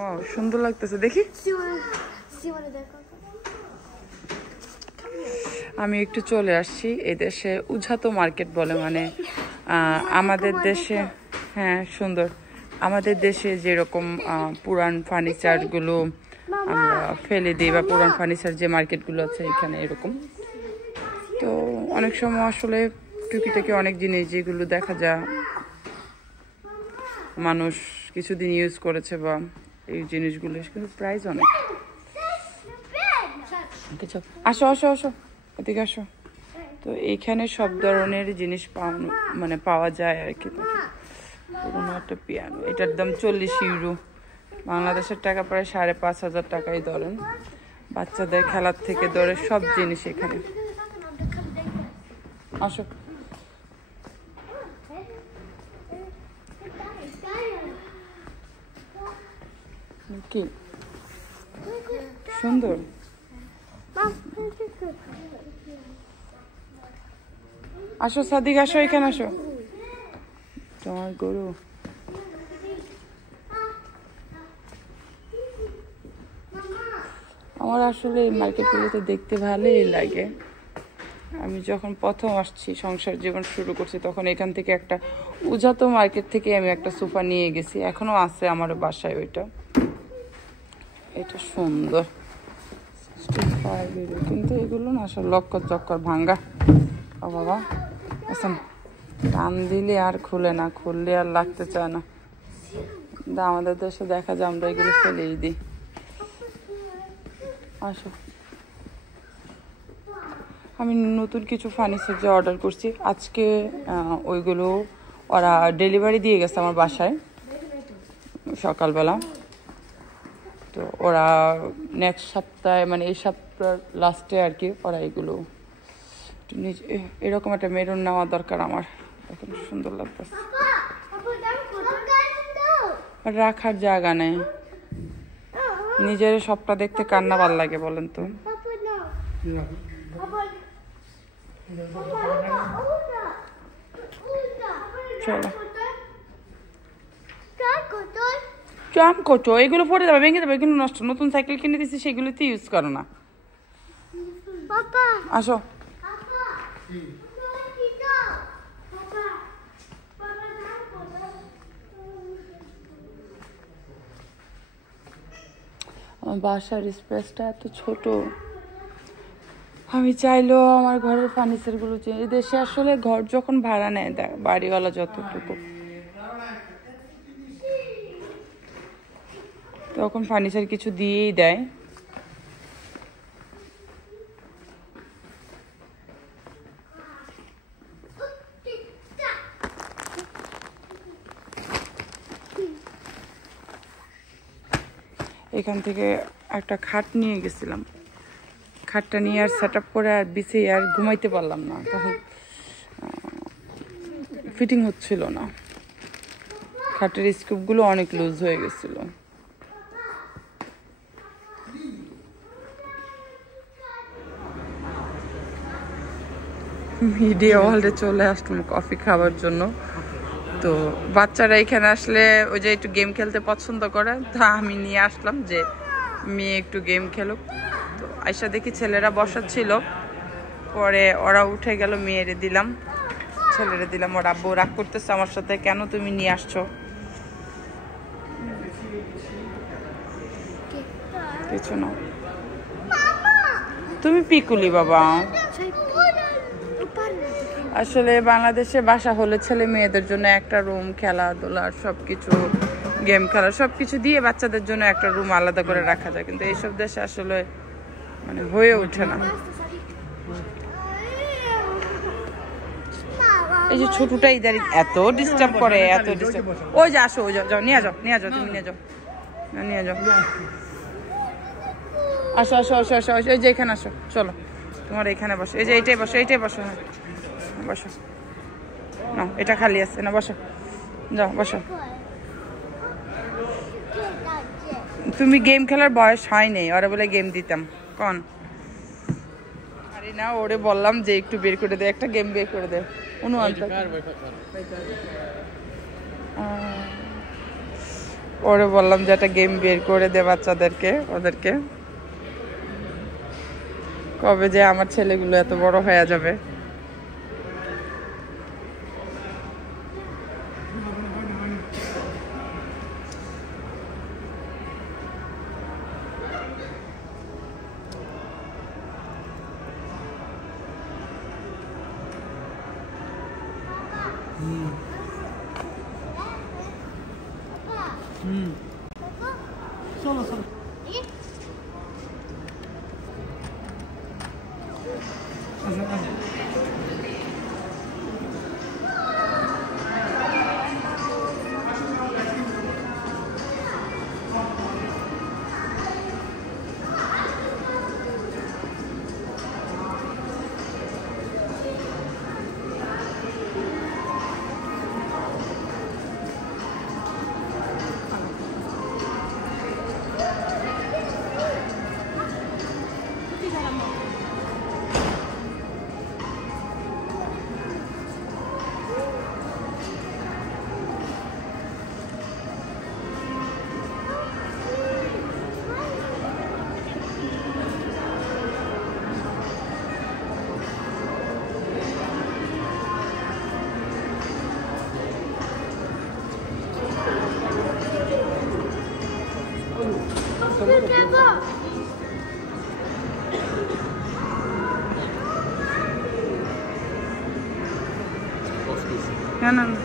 ও সুন্দর লাগতেছে দেখি। আমি একটু চলে আসছি এই দেশে উঝাতো মার্কেট বলে, মানে আমাদের দেশে, হ্যাঁ সুন্দর, আমাদের দেশে যেরকম পুরান ফার্নিচারগুলো আমরা ফেলে দিই বা পুরান ফার্নিচার যে মার্কেটগুলো আছে এখানে এরকম। তো অনেক সময় আসলে টুকিটাকি অনেক জিনিস যেগুলো দেখা যায় মানুষ কিছুদিন ইউজ করেছে বা এই জিনিসগুলো কিন্তু প্রাইস অনেক। আসো আসো আসো, এদিকে আসো। তো এইখানে সব ধরনের জিনিস মানে পাওয়া যায় আর কি। পুরোনো একটা পিয়ানো, এটার দাম 40 ইউরো, বাংলাদেশের টাকা প্রায় 5,500 টাকাই ধরেন। বাচ্চাদের খেলার থেকে ধরে সব জিনিস এখানে। আসো। কি সুন্দর। আসো সাদিক, আসো এখানে আসো। তোমার গরু আমার আসলে এই মার্কেটগুলোতে দেখতে ভালোই লাগে। আমি যখন প্রথম আসছি, সংসার জীবন শুরু করছি, তখন এখান থেকে একটা উজাতো মার্কেট থেকে আমি একটা সোফা নিয়ে গেছি, এখনো আছে আমার বাসায় ওইটা। এটা সুন্দর, কিন্তু এগুলো না আসলে লক্কর চক্কর ভাঙ্গা। ও বাবা, আচ্ছা টান দিলে আর খুলে না, খুললে আর লাগতে চায় না। আমাদের দেশে দেখা যায় আমরা এগুলো ফেলেই দিই। আসো, আমি নতুন কিছু ফার্নিচার যে অর্ডার করছি আজকে, ওইগুলো ওরা ডেলিভারি দিয়ে গেছে আমার বাসায় সকালবেলা। তো ওরা নেক্সট সপ্তাহে, মানে এই সপ্তাহ লাস্টে আর কি, ওরা এগুলো এরকম একটা মেরুন নেওয়া দরকার আমার, এখন সুন্দর লাগতেছে। রাখার জায়গা নেই, নিজের সবটা দেখতে কান্না ভাল লাগে বলেন তো। চলো, চাম করছো, এগুলো পড়ে যাবে, ভেঙে যাবে, এগুলো নষ্ট। নতুন সাইকেল কিনে দিচ্ছি, সেগুলোতে ইউজ করো না। আসো, আমার বাসার স্পেসটা এত ছোট, আমি চাইলেও আমার ঘরের ফার্নিচারগুলো এই দেশে আসলে ঘর যখন ভাড়া নেয়, বাড়িওয়ালা যতটুকু, তখন ফার্নিচার কিছু দিয়েই দেয়। এখান থেকে একটা খাট নিয়ে গেছিলাম, খাটটা নিয়ে আর সেট আপ করে আর বিছিয়ে আর ঘুমাইতে পারলাম না, তখন ফিটিং হচ্ছিল না, খাটের স্কুপগুলো অনেক লুজ হয়ে গেছিল। মিডিয়া ওয়ার্ল্ডে চলে আসলাম কফি খাওয়ার জন্য। তো বাচ্চারা এখানে আসলে ওই যে একটু গেম খেলতে পছন্দ করে, তা আমি নিয়ে আসলাম যে মেয়ে একটু গেম খেলুক। তো আইসা দেখি ছেলেরা বসাচ্ছিল, পরে ওরা উঠে গেল, মেয়েরে দিলাম, ছেলেরে দিলাম। ওর আব্বু রাগ করতেছে আমার সাথে, কেন তুমি নিয়ে আসছো? কিছু না, তুমি পিকুলি বাবা। আসলে বাংলাদেশে বাসা হলে ছেলে মেয়েদের জন্য একটা রুম, খেলাধুলার সবকিছু, গেম খেলার সবকিছু দিয়ে বাচ্চাদের জন্য একটা রুম আলাদা করে রাখা যায়, কিন্তু এইসব দেশে আসলে মানে হয়ে ওঠে না। এই যে ছোটটা ইদারি এত ডিস্টার্ব করে, এত ডিস্টার্ব। ওই যে আসো, ওই যাও, নিয়ে যাও, নিয়ে যাও, তুমি নিয়ে যাও, নিয়ে যাও, আসো আসো আসো আসো, এই যে এখানে আসো, চলো তোমার এখানে বসো, এই যে এইটাই বসো, এইটাই বসো, হ্যাঁ বসো, না এটা খালি আছে না, বসো, যাও বসো। তুমি গেম খেলার বয়স হয়নি, ওরা বলে গেম দিতাম কন আরে না, ওরে বললাম যে একটু বের করে দে, একটা গেম বের করে দে। ওরে বললাম যে একটা গেম বের করে দে বাচ্চাদেরকে, ওদেরকে কবে যে আমার ছেলেগুলো এত বড় হয়ে যাবে। চলো চলো না না না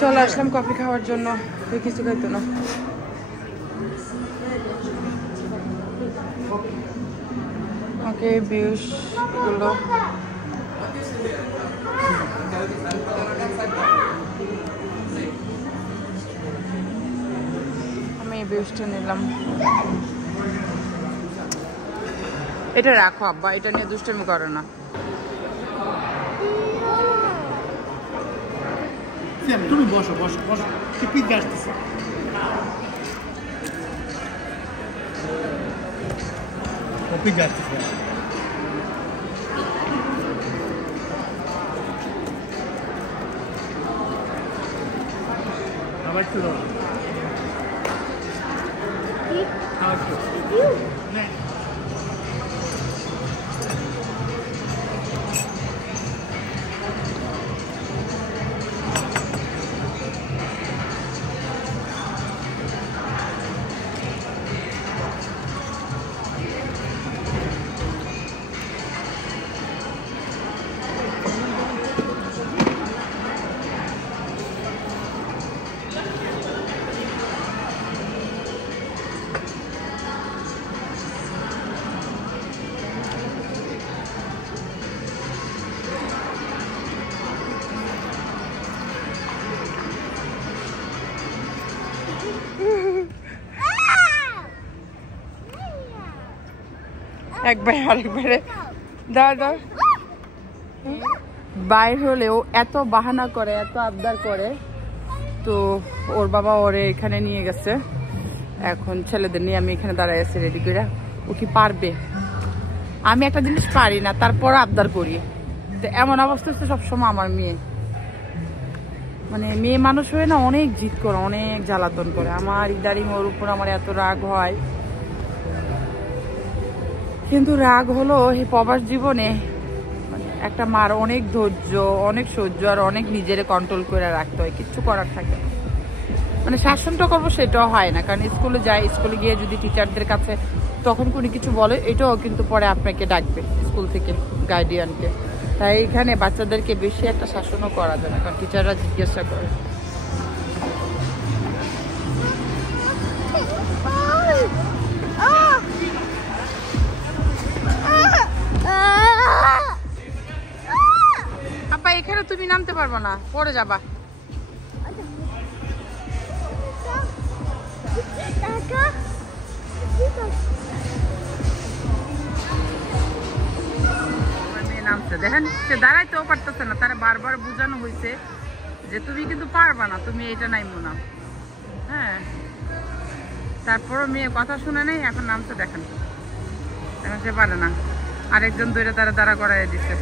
চলে আসলাম কফি খাওয়ার জন্য, তুই কিছু খাইতো না। ওকে বিউস গুলো আমি এই বিউসটা নিলাম। এটা রাখো আব্বা, এটা নিয়ে দুষ্টামি করো না। তুমি বসো বসো বসো, পিজ্জা আসতেছে। পিজ্জা আসতেছে। আবার একটু দাও। একবার আরেকবারে দাদা বাইর হলেও এত বাহানা করে, এত আবদার করে, তো ওর বাবা ওরে এখানে নিয়ে গেছে। এখন ছেলেদের নিয়ে আমি এখানে দাঁড়াই আছি রেডি করে। ও কি পারবে? আমি একটা জিনিস পারি না, তারপর আবদার করি। তো এমন অবস্থা হচ্ছে সবসময় আমার মেয়ে, মানে মেয়ে মানুষ হয়ে না অনেক জিদ করে, অনেক জ্বালাতন করে। আমার ইদারিং ওর উপর আমার এত রাগ হয়, কিন্তু রাগ হলো এই প্রবাস জীবনে মানে একটা মার অনেক ধৈর্য, অনেক সহ্য আর অনেক নিজের কন্ট্রোল করে রাখতে হয়, কিচ্ছু করার থাকে না। মানে শাসনটা করবো সেটাও হয় না, কারণ স্কুলে যাই, স্কুলে গিয়ে যদি টিচারদের কাছে তখন কোনো কিছু বলে, এটাও কিন্তু পরে আপনাকে ডাকবে স্কুল থেকে, গার্ডিয়ানকে। তাই এখানে বাচ্চাদেরকে বেশি একটা শাসনও করা যায় না, কারণ টিচাররা জিজ্ঞাসা করে। আপা এখানে তুমি নামতে পারবো না, পড়ে যাবা। নামছে দেখেন, সে দাঁড়াইতেও পারতেছে না, তারা বারবার বোঝানো হয়েছে যে তুমি কিন্তু পারবা না, তুমি এটা নাইমো না। হ্যাঁ, তারপরও মেয়ে কথা শুনে নেই, এখন নামতে দেখেন, এখন সে পারে না। আরেকজন দৈরা তারা দাঁড়া করাই দিচ্ছে।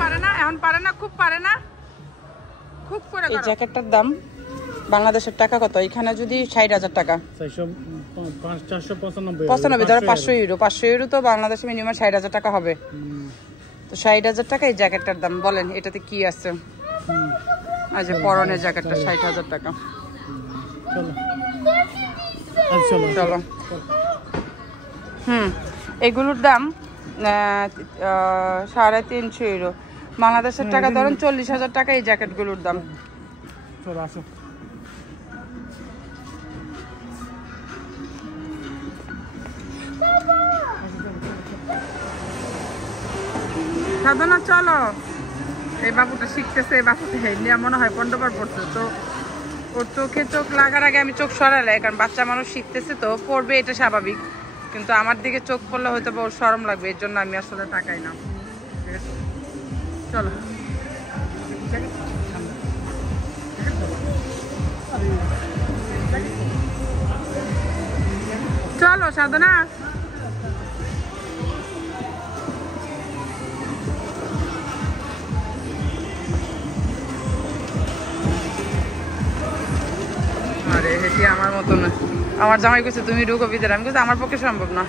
পারে না, এখন পারে না, খুব পারে না, খুব করে। এই জ্যাকেটটার দাম বাংলাদেশের টাকা কত? এখানে যদি 60,000 টাকা, 495, ধরো 500 ইউরো, 500 ইউরো তো বাংলাদেশে মিনিমাম 60,000 টাকা হবে। তো 60,000 টাকা এই জ্যাকেটটার দাম। বলেন এটাতে কি আছে? আজ পরনের জ্যাকেটটা 60,000 টাকা। চলো। এগুলোর দাম 350 ইউরো, বাংলাদেশের টাকা ধরেন 40,000 টাকা এই জ্যাকেটগুলোর দাম। চলো আসো। সাধনা চলো। এই বাবুটা শিখতেছে, এই বাবুটা নিয়ে মনে হয় 15 বার পড়ছে। তো ওর চোখে চোখ লাগার আগে আমি চোখ সরালাই, কারণ বাচ্চা মানুষ শিখতেছে তো পড়বে, এটা স্বাভাবিক। কিন্তু আমার দিকে চোখ পড়লে হয়তো ওর শরম লাগবে, এর জন্য আমি আসলে তাকাই না। চলো চলো সাধনা। আরে হেঁটে আমার মতো না, আমার জামাই কইছে তুমি ঢুকো ভিতরে, আমি কইছি আমার পক্ষে সম্ভব না।